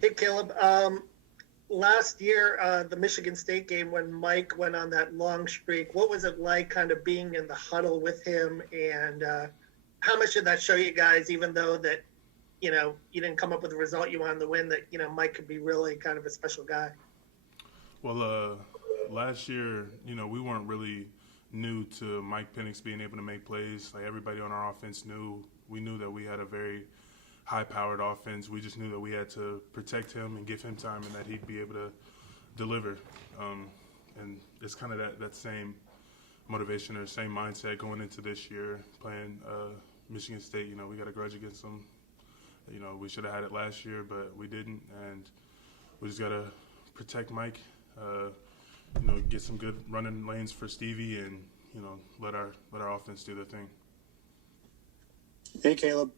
Hey, Caleb. Last year, the Michigan State game when Mike went on that long streak, what was it like kind of being in the huddle with him? And how much did that show you guys, even though that, you didn't come up with the result you wanted to win, that, Mike could be really kind of a special guy? Well, last year, we weren't really new to Mike Penix being able to make plays. Like everybody on our offense knew, we knew that we had a very high-powered offense. We just knew that we had to protect him and give him time, and that he'd be able to deliver. And it's kind of that same motivation or same mindset going into this year playing Michigan State. We got a grudge against them. We should have had it last year, but we didn't, and we just got to protect Mike. Get some good running lanes for Stevie, and let our offense do their thing. Hey, Caleb.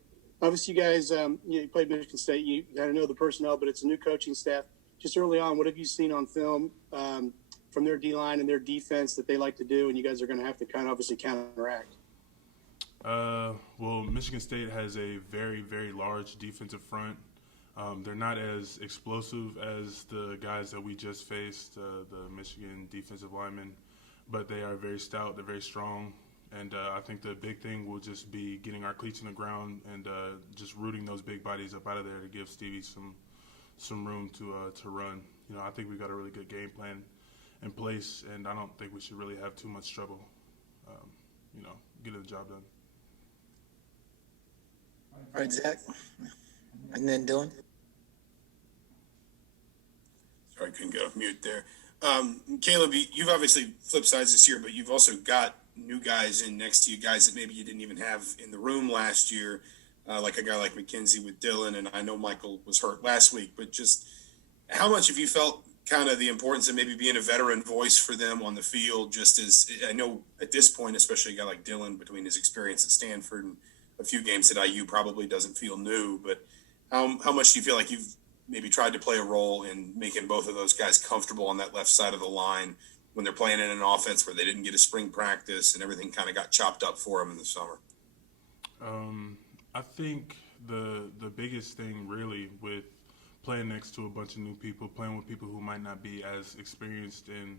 Obviously, you guys, you played Michigan State. You got to know the personnel, but it's a new coaching staff. Just early on, what have you seen on film from their D-line and their defense that they like to do, and you guys are going to have to kind of obviously counteract? Well, Michigan State has a very, very large defensive front. They're not as explosive as the guys that we just faced, the Michigan defensive linemen, but they are very stout. They're very strong. And I think the big thing will just be getting our cleats in the ground and just rooting those big bodies up out of there to give Stevie some room to run. I think we got a really good game plan in place, and I don't think we should really have too much trouble, getting the job done. All right, Zach. And then Dylan. Sorry, I couldn't get off mute there. Caleb, you've obviously flipped sides this year, but you've also got new guys in next to you, guys that maybe you didn't even have in the room last year, like a guy like McKenzie with Dylan, and I know Michael was hurt last week, but just how much have you felt kind of the importance of maybe being a veteran voice for them on the field, just as I know at this point, especially a guy like Dylan, between his experience at Stanford and a few games at IU, probably doesn't feel new, but how much do you feel like you've maybe tried to play a role in making both of those guys comfortable on that left side of the line when they're playing in an offense where they didn't get a spring practice and everything kind of got chopped up for them in the summer? I think the biggest thing really with playing next to a bunch of new people, playing with people who might not be as experienced in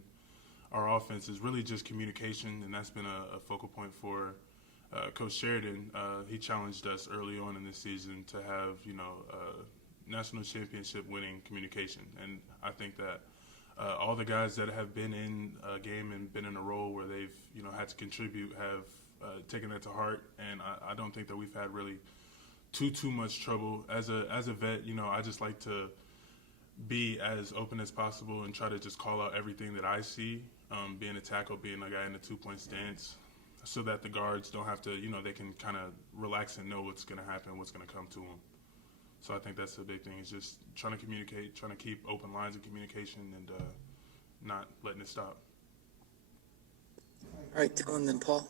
our offense is really just communication, and that's been a focal point for Coach Sheridan. He challenged us early on in this season to have, national championship winning communication. And I think that all the guys that have been in a game and been in a role where they've, had to contribute have taken that to heart. And I don't think that we've had really too much trouble. As a vet, I just like to be as open as possible and try to just call out everything that I see, being a tackle, being a guy in the 2-point stance, so that the guards don't have to, they can kind of relax and know what's going to happen, what's going to come to them. So I think that's the big thing, is just trying to communicate, trying to keep open lines of communication, and not letting it stop. All right, Dylan, then Paul.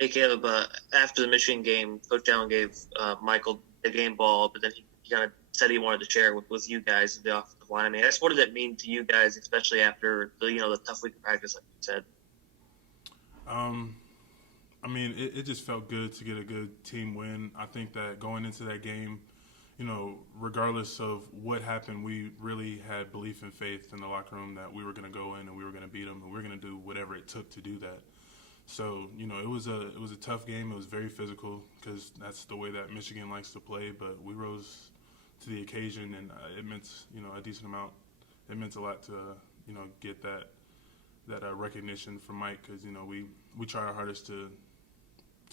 Hey, Caleb, after the Michigan game, Coach Allen gave Michael the game ball, but then he kind of said he wanted to share with you guys, the offensive line. I mean, I guess, what did that mean to you guys, especially after the tough week of practice, like you said? It just felt good to get a good team win. I think that going into that game, regardless of what happened, we really had belief and faith in the locker room that we were going to go in and we were going to beat them, and we were going to do whatever it took to do that. So, it was a tough game. It was very physical because that's the way that Michigan likes to play, but we rose to the occasion, and it meant, a decent amount. It meant a lot to, get that recognition from Mike, because, we try our hardest to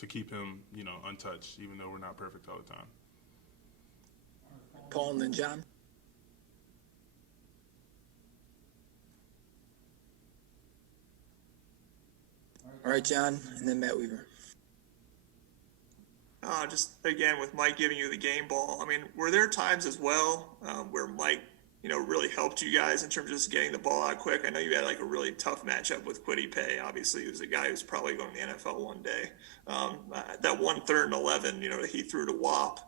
keep him, untouched, even though we're not perfect all the time. Paul and then John. All right, John, and then Matt Weaver. Just again with Mike giving you the game ball. I mean, were there times as well where Mike, really helped you guys in terms of just getting the ball out quick? I know you had like a really tough matchup with Kwity Paye. Obviously, he was a guy who's probably going to the NFL one day. That 1 3rd and 11, that he threw to Wop.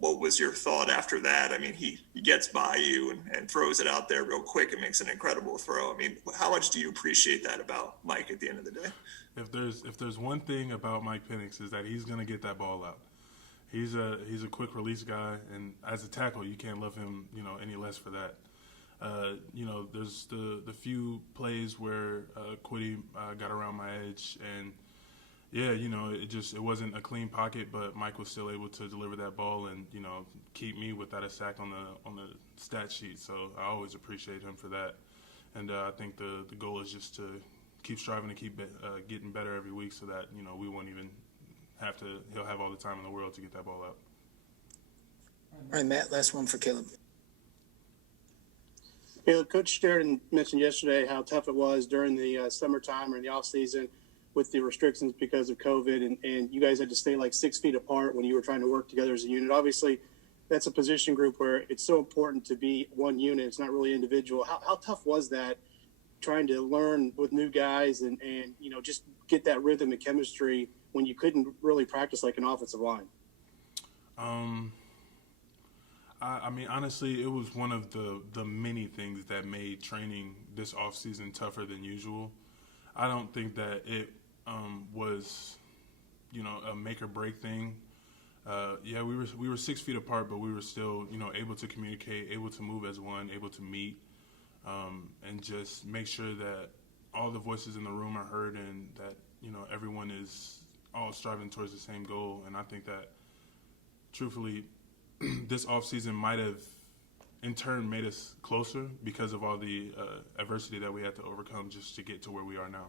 What was your thought after that? I mean, he gets by you and throws it out there real quick and makes an incredible throw. I mean, how much do you appreciate that about Mike at the end of the day? If there's one thing about Mike Penix, is that he's going to get that ball out. He's a quick release guy, and as a tackle, you can't love him, any less for that. There's the few plays where Quiddy got around my edge, and yeah, it wasn't a clean pocket, but Mike was still able to deliver that ball and keep me without a sack on the stat sheet. So I always appreciate him for that, and I think the goal is just to keep striving to keep getting better every week, so that we won't even have to. He'll have all the time in the world to get that ball out. All right, Matt, last one for Caleb. Caleb, Coach Sheridan mentioned yesterday how tough it was during the summertime or in the off season with the restrictions because of COVID, and you guys had to stay like 6 feet apart when you were trying to work together as a unit. Obviously, that's a position group where it's so important to be one unit. It's not really individual. How tough was that, trying to learn with new guys and just get that rhythm and chemistry when you couldn't really practice like an offensive line? I mean, honestly, it was one of the many things that made training this off season tougher than usual. I don't think that it was, a make or break thing. Yeah, we were 6 feet apart, but we were still, able to communicate, able to move as one, able to meet, and just make sure that all the voices in the room are heard and that, everyone is all striving towards the same goal. And I think that, truthfully, this offseason might have, in turn, made us closer because of all the adversity that we had to overcome just to get to where we are now.